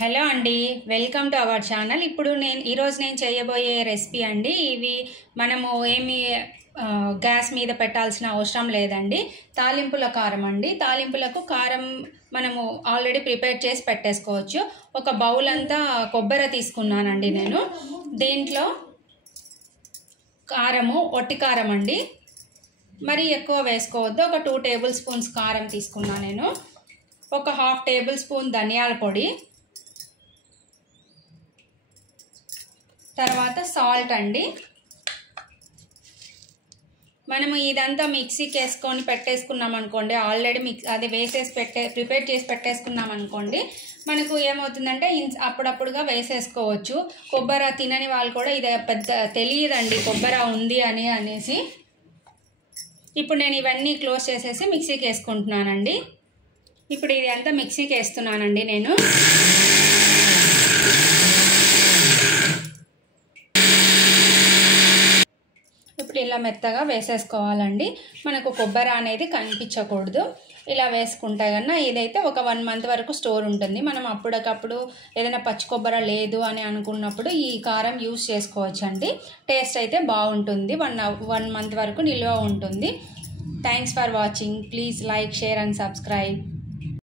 Hello అండి, welcome to our channel. ఇప్పుడు ఈరోజు నేను చేయబోయే రెసిపీ అండి. ఇవి మనము ఏమి గ్యాస్ మీద పెట్టాల్సిన అవసరం లేదండి. తాలింపుల కారం అండి. తాలింపులకు కారం మనము ఆల్రెడీ ప్రిపేర్ చేసి పెట్టేసుకోవచ్చు. ఒక బౌల్ అంతా కొబ్బరి తీసుకున్నానండి నేను. దీంట్లో కారము ఒట్టి కారం అండి, మరి ఎక్కువ వేసుకోవద్దు. ఒక 2 టేబుల్ స్పూన్స్ కారం తీసుకున్నాను నేను. ఒక 1/2 టేబుల్ స్పూన్ ధనియాల పొడి, తర్వాత సాల్ట్ అండి. మనము ఇదంతా మిక్సీకి వేసుకొని పెట్టేసుకున్నాం అనుకోండి, ఆల్రెడీ అది ప్రిపేర్ చేసి పెట్టేసుకున్నాం అనుకోండి, మనకు ఏమవుతుందంటే అప్పుడప్పుడుగా వేసేసుకోవచ్చు. కొబ్బరి తినని వాళ్ళు కూడా ఇది పెద్ద తెలియదండి కొబ్బరి ఉంది అనేసి. ఇప్పుడు నేను ఇవన్నీ క్లోజ్ చేసేసి మిక్సీకి వేసుకుంటున్నానండి. ఇప్పుడు ఇది అంతా మిక్సీకి వేస్తున్నానండి నేను. ఇప్పుడు ఇలా మెత్తగా వేసేసుకోవాలండి. మనకు కొబ్బరి అనేది కనిపించకూడదు. ఇలా వేసుకుంటే కన్నా ఇదైతే ఒక 1 మంత్ వరకు స్టోర్ ఉంటుంది. మనం అప్పటికప్పుడు ఏదైనా పచ్చి కొబ్బరి లేదు అని అనుకున్నప్పుడు ఈ కారం యూస్ చేసుకోవచ్చు అండి. టేస్ట్ అయితే బాగుంటుంది. 1 మంత్ వరకు నిల్వ ఉంటుంది. Thanks for watching. Please like, share and subscribe.